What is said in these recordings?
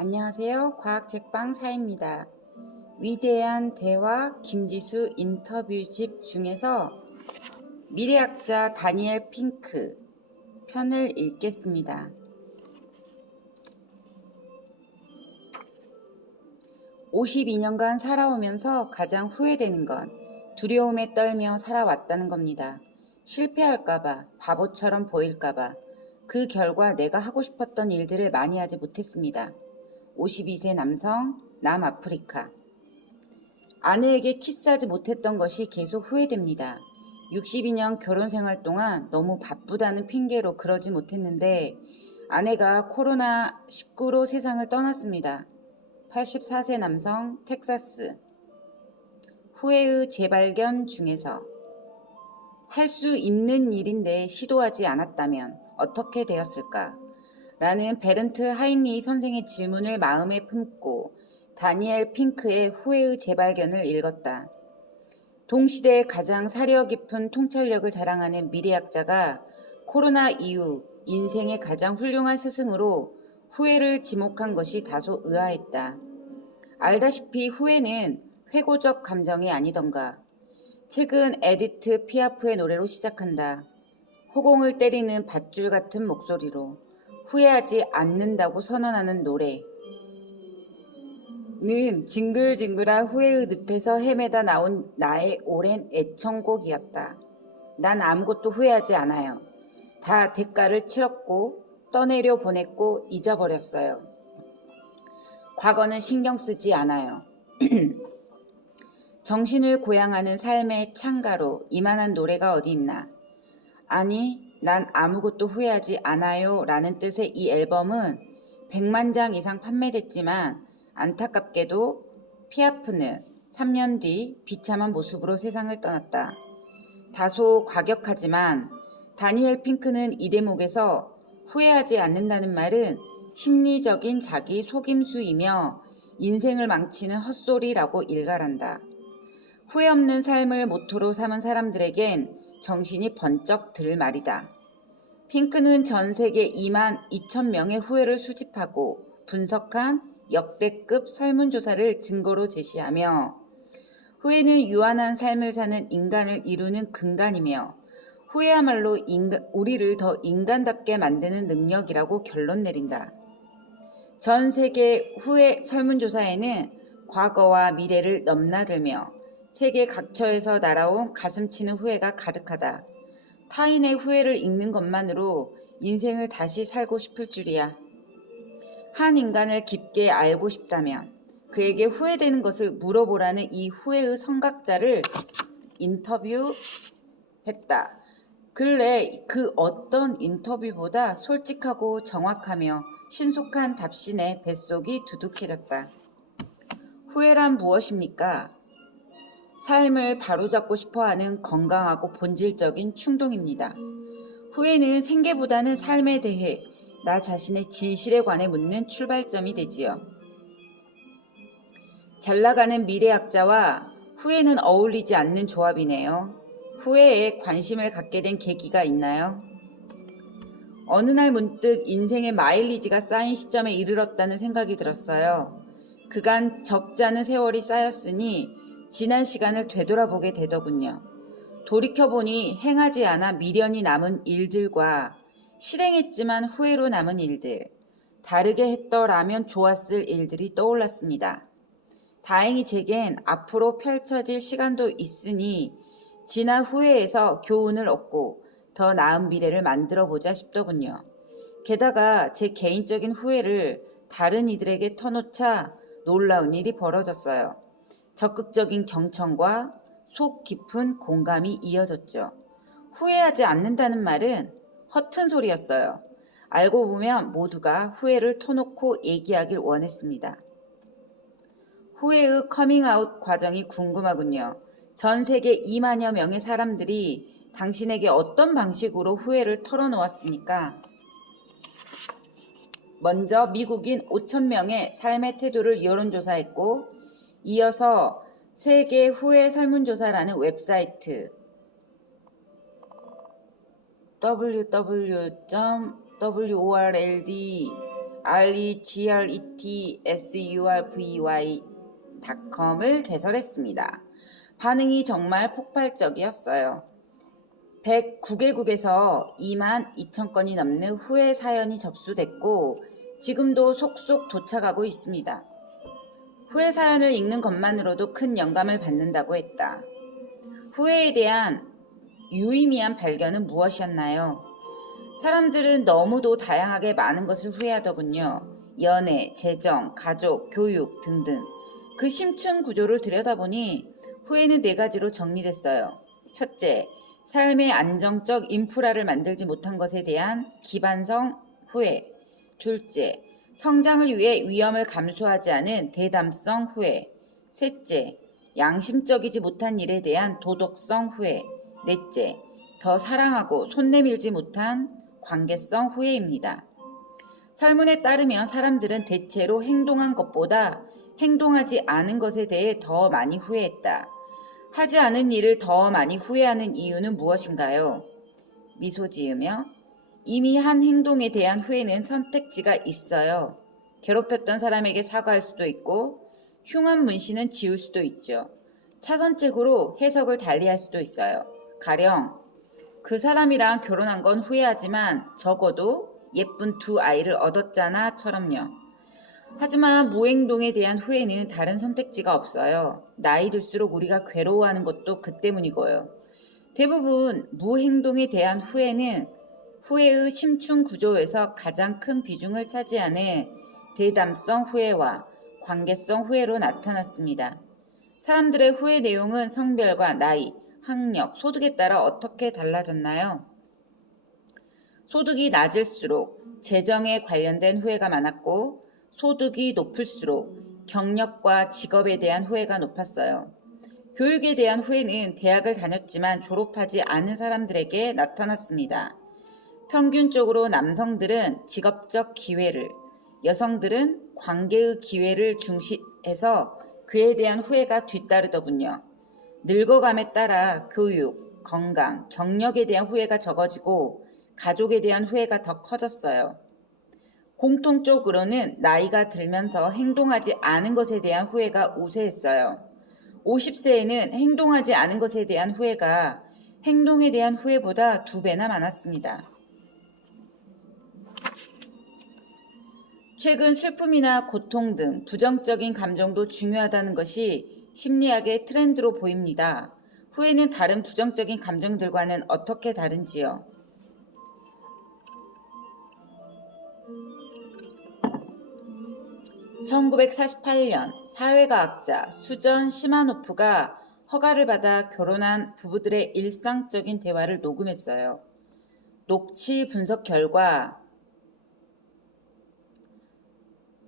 안녕하세요. 과학책방 사입니다. 위대한 대화 김지수 인터뷰집 중에서 미래학자 다니엘 핑크 편을 읽겠습니다. 52년간 살아오면서 가장 후회되는 건 두려움에 떨며 살아왔다는 겁니다. 실패할까봐, 바보처럼 보일까봐, 그 결과 내가 하고 싶었던 일들을 많이 하지 못했습니다. 52세 남성, 남아프리카. 아내에게 키스하지 못했던 것이 계속 후회됩니다. 62년 결혼 생활 동안 너무 바쁘다는 핑계로 그러지 못했는데 아내가 코로나19로 세상을 떠났습니다. 84세 남성, 텍사스. 후회의 재발견 중에서 할 수 있는 일인데 시도하지 않았다면 어떻게 되었을까? 라는 베른트 하인리 선생의 질문을 마음에 품고 다니엘 핑크의 후회의 재발견을 읽었다. 동시대에 가장 사려 깊은 통찰력을 자랑하는 미래학자가 코로나 이후 인생의 가장 훌륭한 스승으로 후회를 지목한 것이 다소 의아했다. 알다시피 후회는 회고적 감정이 아니던가. 책은 에디트 피아프의 노래로 시작한다. 허공을 때리는 밧줄 같은 목소리로 후회하지 않는다고 선언하는 노래는 징글징글한 후회의 늪에서 헤매다 나온 나의 오랜 애청곡이었다. 난 아무것도 후회하지 않아요. 다 대가를 치렀고 떠내려 보냈고 잊어버렸어요. 과거는 신경 쓰지 않아요. 정신을 고양하는 삶의 창가로 이만한 노래가 어디 있나. 아니, 난 아무것도 후회하지 않아요 라는 뜻의 이 앨범은 100만 장 이상 판매됐지만 안타깝게도 피아프는 3년 뒤 비참한 모습으로 세상을 떠났다. 다소 과격하지만 다니엘 핑크는 이 대목에서 후회하지 않는다는 말은 심리적인 자기 속임수이며 인생을 망치는 헛소리라고 일갈한다. 후회 없는 삶을 모토로 삼은 사람들에겐 정신이 번쩍 들 말이다. 핑크는 전 세계 2만 2천 명의 후회를 수집하고 분석한 역대급 설문조사를 증거로 제시하며 후회는 유한한 삶을 사는 인간을 이루는 근간이며 후회야말로 우리를 더 인간답게 만드는 능력이라고 결론 내린다. 전 세계 후회 설문조사에는 과거와 미래를 넘나들며 세계 각처에서 날아온 가슴치는 후회가 가득하다. 타인의 후회를 읽는 것만으로 인생을 다시 살고 싶을 줄이야. 한 인간을 깊게 알고 싶다면 그에게 후회되는 것을 물어보라는 이 후회의 선각자를 인터뷰했다. 근래 그 어떤 인터뷰보다 솔직하고 정확하며 신속한 답신에 뱃속이 두둑해졌다. 후회란 무엇입니까? 삶을 바로잡고 싶어하는 건강하고 본질적인 충동입니다. 후회는 생계보다는 삶에 대해 나 자신의 진실에 관해 묻는 출발점이 되지요. 잘나가는 미래학자와 후회는 어울리지 않는 조합이네요. 후회에 관심을 갖게 된 계기가 있나요? 어느 날 문득 인생의 마일리지가 쌓인 시점에 이르렀다는 생각이 들었어요. 그간 적지 않은 세월이 쌓였으니 지난 시간을 되돌아보게 되더군요. 돌이켜보니 행하지 않아 미련이 남은 일들과 실행했지만 후회로 남은 일들, 다르게 했더라면 좋았을 일들이 떠올랐습니다. 다행히 제겐 앞으로 펼쳐질 시간도 있으니 지난 후회에서 교훈을 얻고 더 나은 미래를 만들어보자 싶더군요. 게다가 제 개인적인 후회를 다른 이들에게 터놓자 놀라운 일이 벌어졌어요. 적극적인 경청과 속 깊은 공감이 이어졌죠. 후회하지 않는다는 말은 허튼 소리였어요. 알고 보면 모두가 후회를 터놓고 얘기하길 원했습니다. 후회의 커밍아웃 과정이 궁금하군요. 전 세계 2만여 명의 사람들이 당신에게 어떤 방식으로 후회를 털어놓았습니까? 먼저 미국인 5,000명의 삶의 태도를 여론조사했고 이어서 세계 후회 설문조사라는 웹사이트 www.world regretsurvey.com을 개설했습니다. 반응이 정말 폭발적이었어요. 109개국에서 22,000건이 넘는 후회 사연이 접수됐고 지금도 속속 도착하고 있습니다. 후회 사연을 읽는 것만으로도 큰 영감을 받는다고 했다. 후회에 대한 유의미한 발견은 무엇이었나요? 사람들은 너무도 다양하게 많은 것을 후회하더군요. 연애, 재정, 가족, 교육 등등. 그 심층 구조를 들여다보니 후회는 4가지로 정리됐어요. 첫째, 삶의 안정적 인프라를 만들지 못한 것에 대한 기반성 후회. 둘째, 성장을 위해 위험을 감수하지 않은 대담성 후회. 셋째, 양심적이지 못한 일에 대한 도덕성 후회. 넷째, 더 사랑하고 손 내밀지 못한 관계성 후회입니다. 설문에 따르면 사람들은 대체로 행동한 것보다 행동하지 않은 것에 대해 더 많이 후회했다. 하지 않은 일을 더 많이 후회하는 이유는 무엇인가요? 미소 지으며 이미 한 행동에 대한 후회는 선택지가 있어요. 괴롭혔던 사람에게 사과할 수도 있고 흉한 문신은 지울 수도 있죠. 차선책으로 해석을 달리할 수도 있어요. 가령 그 사람이랑 결혼한 건 후회하지만 적어도 예쁜 2아이를 얻었잖아 처럼요. 하지만 무행동에 대한 후회는 다른 선택지가 없어요. 나이 들수록 우리가 괴로워하는 것도 그 때문이고요. 대부분 무행동에 대한 후회는 후회의 심층 구조에서 가장 큰 비중을 차지하는 대담성 후회와 관계성 후회로 나타났습니다. 사람들의 후회 내용은 성별과 나이, 학력, 소득에 따라 어떻게 달라졌나요? 소득이 낮을수록 재정에 관련된 후회가 많았고 소득이 높을수록 경력과 직업에 대한 후회가 높았어요. 교육에 대한 후회는 대학을 다녔지만 졸업하지 않은 사람들에게 나타났습니다. 평균적으로 남성들은 직업적 기회를, 여성들은 관계의 기회를 중시해서 그에 대한 후회가 뒤따르더군요. 늙어감에 따라 교육, 건강, 경력에 대한 후회가 적어지고 가족에 대한 후회가 더 커졌어요. 공통적으로는 나이가 들면서 행동하지 않은 것에 대한 후회가 우세했어요. 50세에는 행동하지 않은 것에 대한 후회가 행동에 대한 후회보다 2배나 많았습니다. 최근 슬픔이나 고통 등 부정적인 감정도 중요하다는 것이 심리학의 트렌드로 보입니다. 후회는 다른 부정적인 감정들과는 어떻게 다른지요? 1948년 사회과학자 수전 시마노프가 허가를 받아 결혼한 부부들의 일상적인 대화를 녹음했어요. 녹취 분석 결과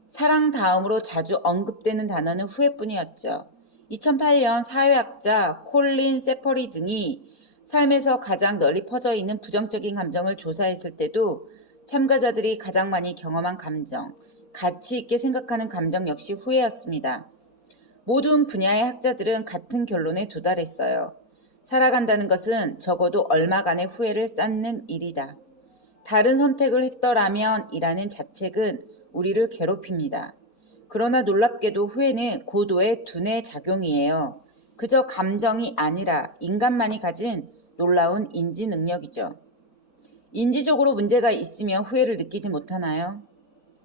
사랑 다음으로 자주 언급되는 단어는 후회뿐이었죠. 2008년 사회학자 콜린 세퍼리 등이 삶에서 가장 널리 퍼져 있는 부정적인 감정을 조사했을 때도 참가자들이 가장 많이 경험한 감정, 가치 있게 생각하는 감정 역시 후회였습니다. 모든 분야의 학자들은 같은 결론에 도달했어요. 살아간다는 것은 적어도 얼마간의 후회를 쌓는 일이다. 다른 선택을 했더라면 이라는 자책은 우리를 괴롭힙니다. 그러나 놀랍게도 후회는 고도의 두뇌 작용이에요. 그저 감정이 아니라 인간만이 가진 놀라운 인지 능력이죠. 인지적으로 문제가 있으면 후회를 느끼지 못하나요?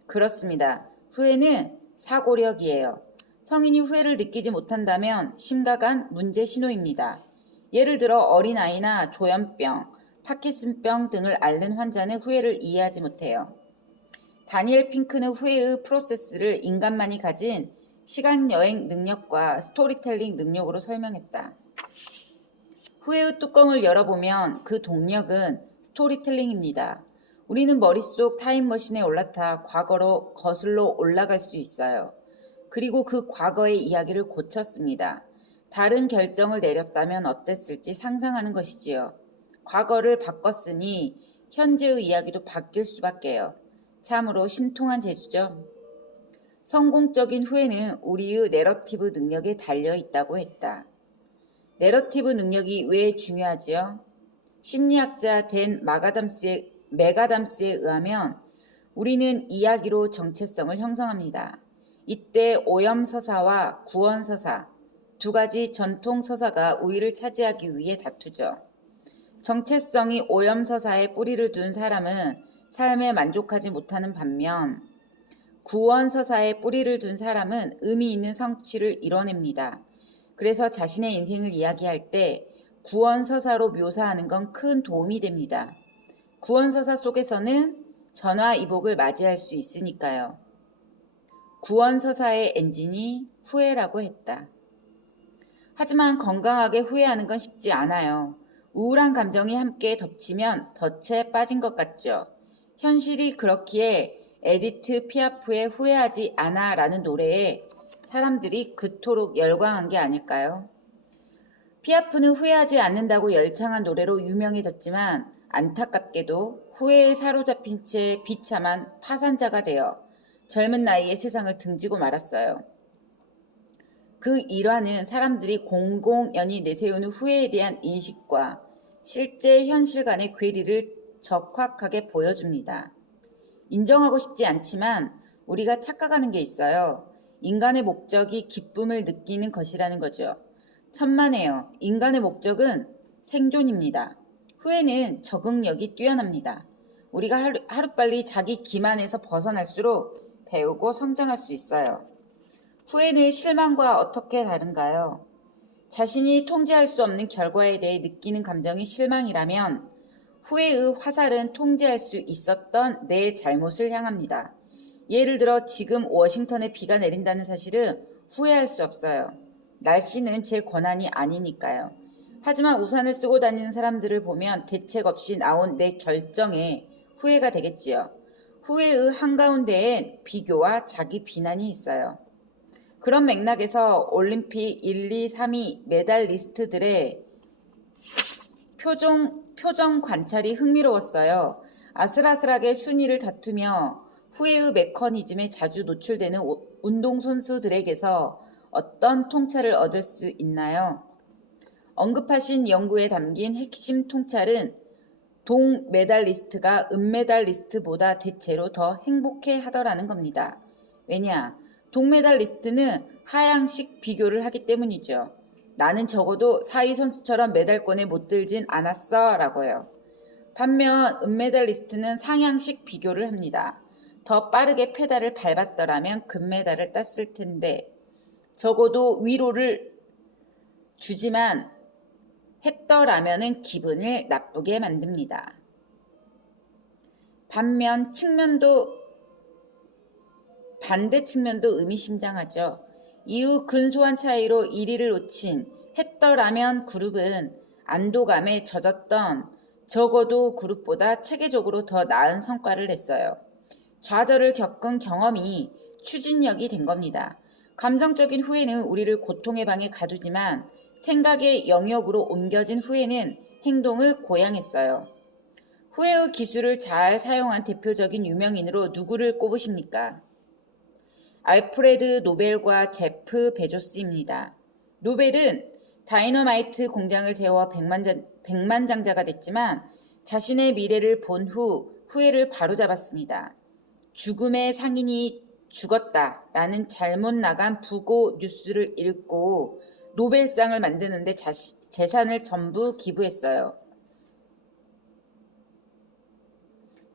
그렇습니다. 후회는 사고력이에요. 성인이 후회를 느끼지 못한다면 심각한 문제 신호입니다. 예를 들어 어린아이나 조현병, 파킨슨병 등을 앓는 환자는 후회를 이해하지 못해요. 다니엘 핑크는 후회의 프로세스를 인간만이 가진 시간여행 능력과 스토리텔링 능력으로 설명했다. 후회의 뚜껑을 열어보면 그 동력은 스토리텔링입니다. 우리는 머릿속 타임머신에 올라타 과거로 거슬러 올라갈 수 있어요. 그리고 그 과거의 이야기를 고쳤습니다. 다른 결정을 내렸다면 어땠을지 상상하는 것이지요. 과거를 바꿨으니 현재의 이야기도 바뀔 수밖에요. 참으로 신통한 재주죠. 성공적인 후회는 우리의 내러티브 능력에 달려 있다고 했다. 내러티브 능력이 왜 중요하지요? 심리학자 댄 맥아담스에 의하면 우리는 이야기로 정체성을 형성합니다. 이때 오염서사와 구원서사, 두 가지 전통 서사가 우위를 차지하기 위해 다투죠. 정체성이 오염서사에 뿌리를 둔 사람은 삶에 만족하지 못하는 반면 구원서사에 뿌리를 둔 사람은 의미 있는 성취를 이뤄냅니다. 그래서 자신의 인생을 이야기할 때 구원서사로 묘사하는 건 큰 도움이 됩니다. 구원서사 속에서는 전화이복을 맞이할 수 있으니까요. 구원서사의 엔진이 후회라고 했다. 하지만 건강하게 후회하는 건 쉽지 않아요. 우울한 감정이 함께 덮치면 덫에 빠진 것 같죠. 현실이 그렇기에 에디트 피아프의 후회하지 않아 라는 노래에 사람들이 그토록 열광한 게 아닐까요? 피아프는 후회하지 않는다고 열창한 노래로 유명해졌지만 안타깝게도 후회에 사로잡힌 채 비참한 파산자가 되어 젊은 나이에 세상을 등지고 말았어요. 그 일화는 사람들이 공공연히 내세우는 후회에 대한 인식과 실제 현실 간의 괴리를 적확하게 보여줍니다. 인정하고 싶지 않지만 우리가 착각하는 게 있어요. 인간의 목적이 기쁨을 느끼는 것이라는 거죠. 천만에요. 인간의 목적은 생존입니다. 후회는 적응력이 뛰어납니다. 우리가 하루빨리 자기 기만에서 벗어날수록 배우고 성장할 수 있어요. 후회는 실망과 어떻게 다른가요? 자신이 통제할 수 없는 결과에 대해 느끼는 감정이 실망이라면 후회의 화살은 통제할 수 있었던 내 잘못을 향합니다. 예를 들어 지금 워싱턴에 비가 내린다는 사실은 후회할 수 없어요. 날씨는 제 권한이 아니니까요. 하지만 우산을 쓰고 다니는 사람들을 보면 대책 없이 나온 내 결정에 후회가 되겠지요. 후회의 한가운데엔 비교와 자기 비난이 있어요. 그런 맥락에서 올림픽 1, 2, 3위 메달리스트들의 표정 관찰이 흥미로웠어요. 아슬아슬하게 순위를 다투며 후회의 메커니즘에 자주 노출되는 운동선수들에게서 어떤 통찰을 얻을 수 있나요? 언급하신 연구에 담긴 핵심 통찰은 동메달리스트가 은메달리스트보다 대체로 더 행복해 하더라는 겁니다. 왜냐? 동메달리스트는 하향식 비교를 하기 때문이죠. 나는 적어도 4위 선수처럼 메달권에 못 들진 않았어 라고요. 반면 은메달리스트는 상향식 비교를 합니다. 더 빠르게 페달을 밟았더라면 금메달을 땄을 텐데 적어도 위로를 주지만 했더라면은 기분을 나쁘게 만듭니다. 반면 반대 측면도 의미심장하죠. 이후 근소한 차이로 1위를 놓친 했더라면 그룹은 안도감에 젖었던 적어도 그룹보다 체계적으로 더 나은 성과를 냈어요. 좌절을 겪은 경험이 추진력이 된 겁니다. 감정적인 후회는 우리를 고통의 방에 가두지만 생각의 영역으로 옮겨진 후회는 행동을 고양했어요. 후회의 기술을 잘 사용한 대표적인 유명인으로 누구를 꼽으십니까? 알프레드 노벨과 제프 베조스입니다. 노벨은 다이너마이트 공장을 세워 백만장자가 됐지만 자신의 미래를 본 후 후회를 바로잡았습니다. 죽음의 상인이 죽었다라는 잘못 나간 부고 뉴스를 읽고 노벨상을 만드는데 재산을 전부 기부했어요.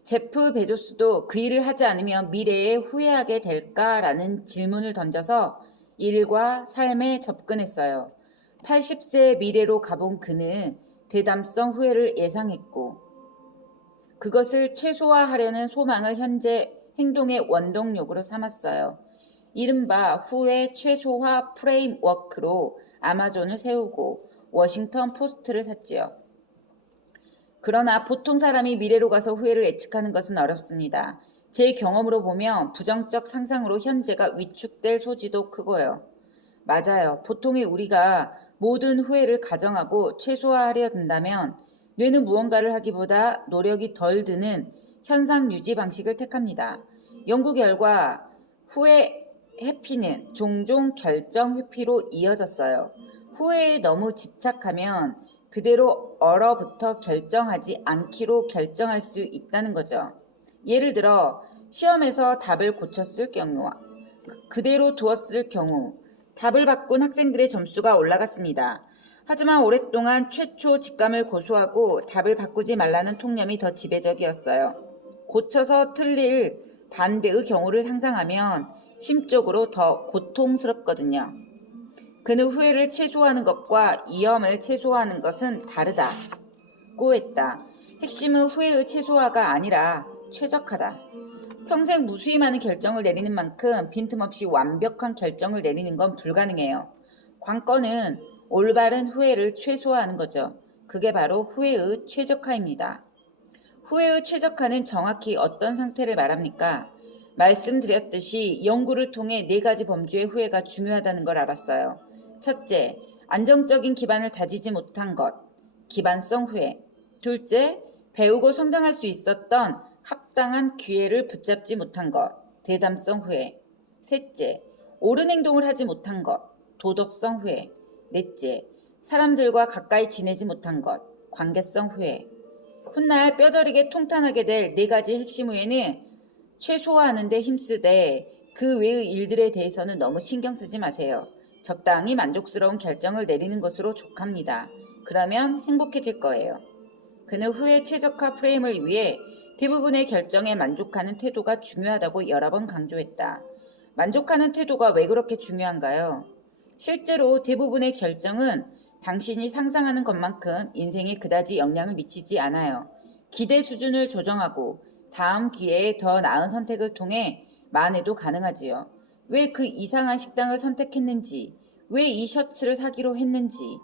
제프 베조스도 그 일을 하지 않으면 미래에 후회하게 될까라는 질문을 던져서 일과 삶에 접근했어요. 80세의 미래로 가본 그는 대담성 후회를 예상했고 그것을 최소화하려는 소망을 현재 행동의 원동력으로 삼았어요. 이른바 후회 최소화 프레임워크로 아마존을 세우고 워싱턴 포스트를 샀지요. 그러나 보통 사람이 미래로 가서 후회를 예측하는 것은 어렵습니다. 제 경험으로 보면 부정적 상상으로 현재가 위축될 소지도 크고요. 맞아요. 보통의 우리가 모든 후회를 가정하고 최소화하려 든다면 뇌는 무언가를 하기보다 노력이 덜 드는 현상 유지 방식을 택합니다. 연구 결과 후회 회피는 종종 결정 회피로 이어졌어요. 후회에 너무 집착하면 그대로 얼어붙어 결정하지 않기로 결정할 수 있다는 거죠. 예를 들어 시험에서 답을 고쳤을 경우와 그대로 두었을 경우 답을 바꾼 학생들의 점수가 올라갔습니다. 하지만 오랫동안 최초 직감을 고수하고 답을 바꾸지 말라는 통념이 더 지배적이었어요. 고쳐서 틀릴 반대의 경우를 상상하면 심적으로 더 고통스럽거든요. 그는 후회를 최소화하는 것과 위험을 최소화하는 것은 다르다고 했다. 핵심은 후회의 최소화가 아니라 최적화다. 평생 무수히 많은 결정을 내리는 만큼 빈틈없이 완벽한 결정을 내리는 건 불가능해요. 관건은 올바른 후회를 최소화하는 거죠. 그게 바로 후회의 최적화입니다. 후회의 최적화는 정확히 어떤 상태를 말합니까? 말씀드렸듯이 연구를 통해 4가지 범주의 후회가 중요하다는 걸 알았어요. 첫째, 안정적인 기반을 다지지 못한 것, 기반성 후회. 둘째, 배우고 성장할 수 있었던 합당한 기회를 붙잡지 못한 것, 대담성 후회. 셋째, 옳은 행동을 하지 못한 것, 도덕성 후회. 넷째, 사람들과 가까이 지내지 못한 것, 관계성 후회. 훗날 뼈저리게 통탄하게 될 4가지 핵심 후회는 최소화하는 데 힘쓰되 그 외의 일들에 대해서는 너무 신경 쓰지 마세요. 적당히 만족스러운 결정을 내리는 것으로 족합니다. 그러면 행복해질 거예요. 그는 후회 최적화 프레임을 위해 대부분의 결정에 만족하는 태도가 중요하다고 여러 번 강조했다. 만족하는 태도가 왜 그렇게 중요한가요? 실제로 대부분의 결정은 당신이 상상하는 것만큼 인생에 그다지 영향을 미치지 않아요. 기대 수준을 조정하고 다음 기회에 더 나은 선택을 통해 만회도 가능하지요. 왜 그 이상한 식당을 선택했는지, 왜 이 셔츠를 사기로 했는지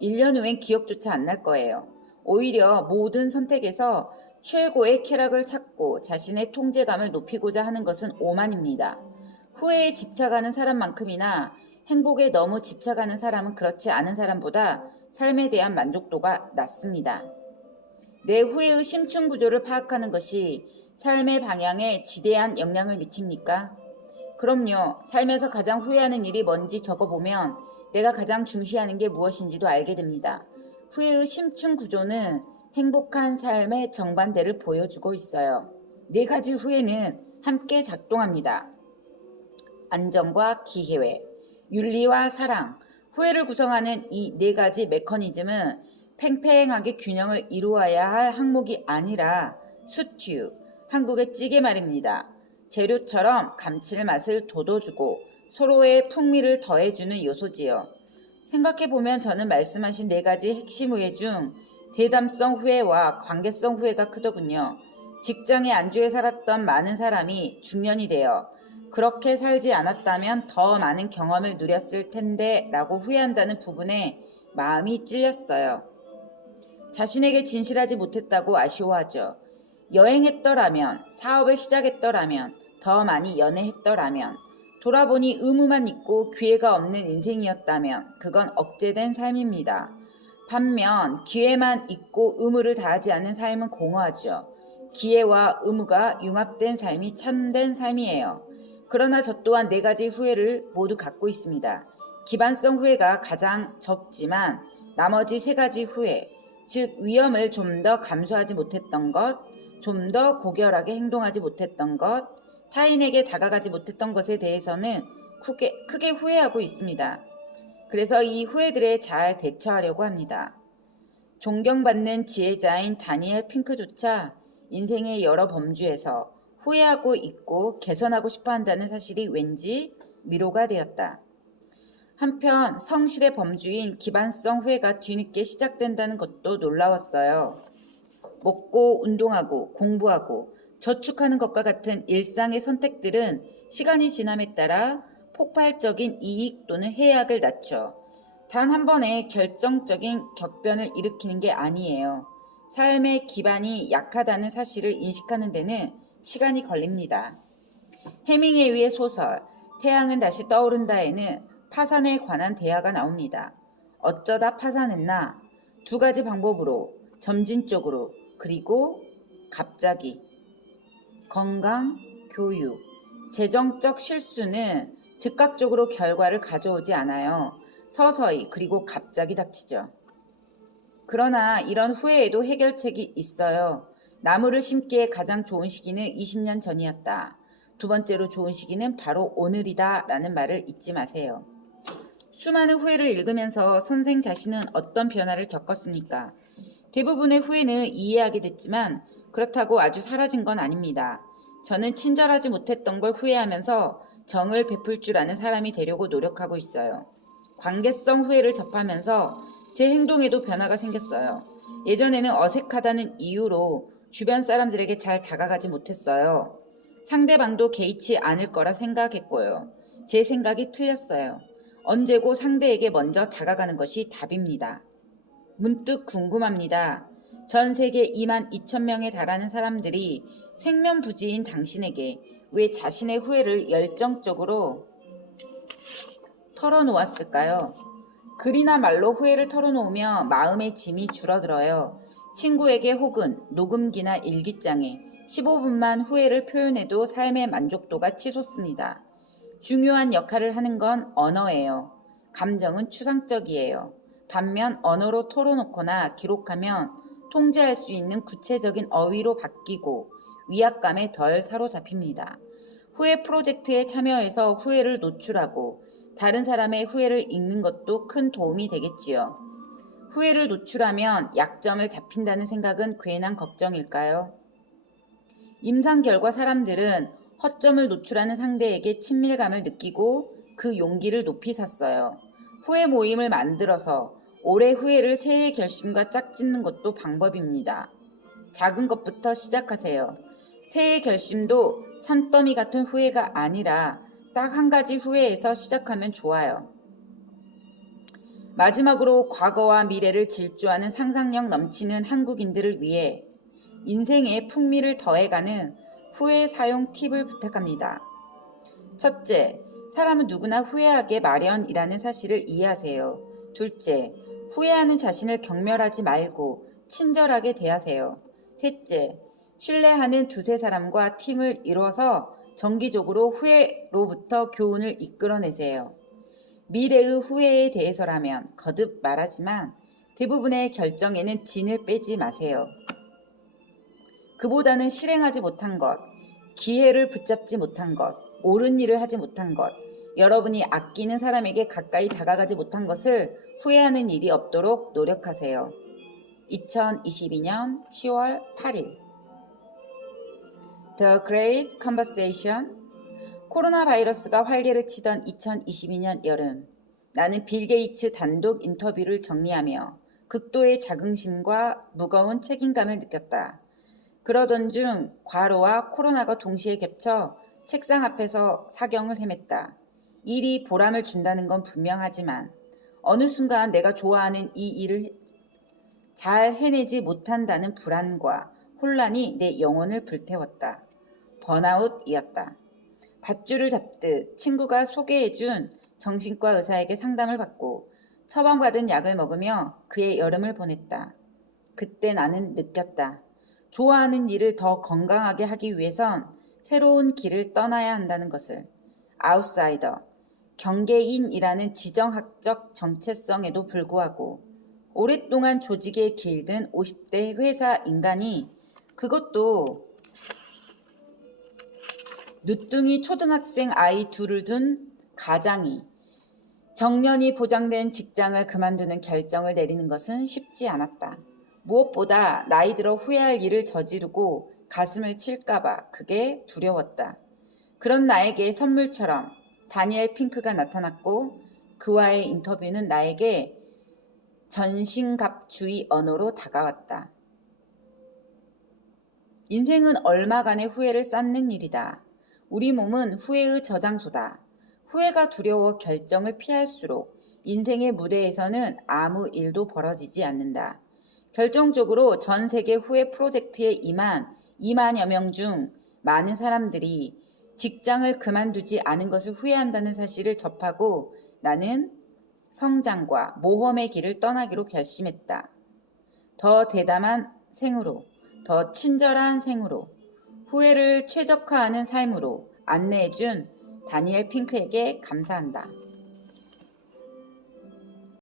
1년 후엔 기억조차 안 날 거예요. 오히려 모든 선택에서 최고의 쾌락을 찾고 자신의 통제감을 높이고자 하는 것은 오만입니다. 후회에 집착하는 사람만큼이나 행복에 너무 집착하는 사람은 그렇지 않은 사람보다 삶에 대한 만족도가 낮습니다. 내 후회의 심층 구조를 파악하는 것이 삶의 방향에 지대한 영향을 미칩니까? 그럼요. 삶에서 가장 후회하는 일이 뭔지 적어보면 내가 가장 중시하는 게 무엇인지도 알게 됩니다. 후회의 심층 구조는 행복한 삶의 정반대를 보여주고 있어요. 4가지 후회는 함께 작동합니다. 안정과 기회회, 윤리와 사랑, 후회를 구성하는 이 4가지 메커니즘은 팽팽하게 균형을 이루어야 할 항목이 아니라 수튜, 한국의 찌개 말입니다. 재료처럼 감칠맛을 돋워주고 서로의 풍미를 더해주는 요소지요. 생각해보면 저는 말씀하신 4가지 핵심 후회 중 대담성 후회와 관계성 후회가 크더군요. 직장에 안주해 살았던 많은 사람이 중년이 되어 그렇게 살지 않았다면 더 많은 경험을 누렸을 텐데 라고 후회한다는 부분에 마음이 찔렸어요. 자신에게 진실하지 못했다고 아쉬워하죠. 여행했더라면, 사업을 시작했더라면, 더 많이 연애했더라면, 돌아보니 의무만 있고 기회가 없는 인생이었다면 그건 억제된 삶입니다. 반면 기회만 있고 의무를 다하지 않은 삶은 공허하죠. 기회와 의무가 융합된 삶이 참된 삶이에요. 그러나 저 또한 4가지 후회를 모두 갖고 있습니다. 기반성 후회가 가장 적지만 나머지 3가지 후회, 즉 위험을 좀 더 감수하지 못했던 것, 좀 더 고결하게 행동하지 못했던 것, 타인에게 다가가지 못했던 것에 대해서는 크게 후회하고 있습니다. 그래서 이 후회들에 잘 대처하려고 합니다. 존경받는 지혜자인 다니엘 핑크조차 인생의 여러 범주에서 후회하고 있고 개선하고 싶어 한다는 사실이 왠지 위로가 되었다. 한편 성실의 범주인 기반성 후회가 뒤늦게 시작된다는 것도 놀라웠어요. 먹고 운동하고 공부하고 저축하는 것과 같은 일상의 선택들은 시간이 지남에 따라 폭발적인 이익 또는 해악을 낳죠. 단 한 번에 결정적인 격변을 일으키는 게 아니에요. 삶의 기반이 약하다는 사실을 인식하는 데는 시간이 걸립니다. 해밍웨이의 소설 태양은 다시 떠오른다에는 파산에 관한 대화가 나옵니다. 어쩌다 파산했나? 2가지 방법으로, 점진적으로, 그리고 갑자기. 건강, 교육, 재정적 실수는 즉각적으로 결과를 가져오지 않아요. 서서히 그리고 갑자기 닥치죠. 그러나 이런 후회에도 해결책이 있어요. 나무를 심기에 가장 좋은 시기는 20년 전이었다. 두 번째로 좋은 시기는 바로 오늘이다 라는 말을 잊지 마세요. 수많은 후회를 읽으면서 선생 자신은 어떤 변화를 겪었습니까? 대부분의 후회는 이해하게 됐지만 그렇다고 아주 사라진 건 아닙니다. 저는 친절하지 못했던 걸 후회하면서 정을 베풀 줄 아는 사람이 되려고 노력하고 있어요. 관계성 후회를 접하면서 제 행동에도 변화가 생겼어요. 예전에는 어색하다는 이유로 주변 사람들에게 잘 다가가지 못했어요. 상대방도 개의치 않을 거라 생각했고요. 제 생각이 틀렸어요. 언제고 상대에게 먼저 다가가는 것이 답입니다. 문득 궁금합니다. 전 세계 2만 2천 명에 달하는 사람들이 생면부지인 당신에게 왜 자신의 후회를 열정적으로 털어놓았을까요? 글이나 말로 후회를 털어놓으며 마음의 짐이 줄어들어요. 친구에게 혹은 녹음기나 일기장에 15분만 후회를 표현해도 삶의 만족도가 치솟습니다. 중요한 역할을 하는 건 언어예요. 감정은 추상적이에요. 반면 언어로 털어놓거나 기록하면 통제할 수 있는 구체적인 어휘로 바뀌고 위압감에 덜 사로잡힙니다. 후회 프로젝트에 참여해서 후회를 노출하고 다른 사람의 후회를 읽는 것도 큰 도움이 되겠지요. 후회를 노출하면 약점을 잡힌다는 생각은 괜한 걱정일까요? 임상 결과 사람들은 허점을 노출하는 상대에게 친밀감을 느끼고 그 용기를 높이 샀어요. 후회 모임을 만들어서 올해 후회를 새해 결심과 짝짓는 것도 방법입니다. 작은 것부터 시작하세요. 새해 결심도 산더미 같은 후회가 아니라 딱 한 가지 후회에서 시작하면 좋아요. 마지막으로 과거와 미래를 질주하는 상상력 넘치는 한국인들을 위해 인생의 풍미를 더해가는 후회 사용 팁을 부탁합니다. 첫째, 사람은 누구나 후회하게 마련이라는 사실을 이해하세요. 둘째, 후회하는 자신을 경멸하지 말고 친절하게 대하세요. 셋째, 신뢰하는 두세 사람과 팀을 이뤄서 정기적으로 후회로부터 교훈을 이끌어내세요. 미래의 후회에 대해서라면 거듭 말하지만 대부분의 결정에는 진을 빼지 마세요. 그보다는 실행하지 못한 것, 기회를 붙잡지 못한 것, 옳은 일을 하지 못한 것, 여러분이 아끼는 사람에게 가까이 다가가지 못한 것을 후회하는 일이 없도록 노력하세요. 2022년 10월 8일 The Great Conversation. 코로나 바이러스가 활개를 치던 2022년 여름, 나는 빌 게이츠 단독 인터뷰를 정리하며 극도의 자긍심과 무거운 책임감을 느꼈다. 그러던 중 과로와 코로나가 동시에 겹쳐 책상 앞에서 사경을 헤맸다. 일이 보람을 준다는 건 분명하지만 어느 순간 내가 좋아하는 이 일을 잘 해내지 못한다는 불안과 혼란이 내 영혼을 불태웠다. 번아웃이었다. 밧줄을 잡듯 친구가 소개해준 정신과 의사에게 상담을 받고 처방받은 약을 먹으며 그의 여름을 보냈다. 그때 나는 느꼈다. 좋아하는 일을 더 건강하게 하기 위해선 새로운 길을 떠나야 한다는 것을. 아웃사이더, 경계인이라는 지정학적 정체성에도 불구하고 오랫동안 조직에 길든 50대 회사 인간이, 그것도 늦둥이 초등학생 아이 둘을 둔 가장이 정년이 보장된 직장을 그만두는 결정을 내리는 것은 쉽지 않았다. 무엇보다 나이 들어 후회할 일을 저지르고 가슴을 칠까봐 그게 두려웠다. 그런 나에게 선물처럼 다니엘 핑크가 나타났고 그와의 인터뷰는 나에게 전신갑주의 언어로 다가왔다. 인생은 얼마간의 후회를 쌓는 일이다. 우리 몸은 후회의 저장소다. 후회가 두려워 결정을 피할수록 인생의 무대에서는 아무 일도 벌어지지 않는다. 결정적으로 전 세계 후회 프로젝트에 임한 2만여 명 중 많은 사람들이 직장을 그만두지 않은 것을 후회한다는 사실을 접하고 나는 성장과 모험의 길을 떠나기로 결심했다. 더 대담한 생으로, 더 친절한 생으로, 후회를 최적화하는 삶으로 안내해준 다니엘 핑크에게 감사한다.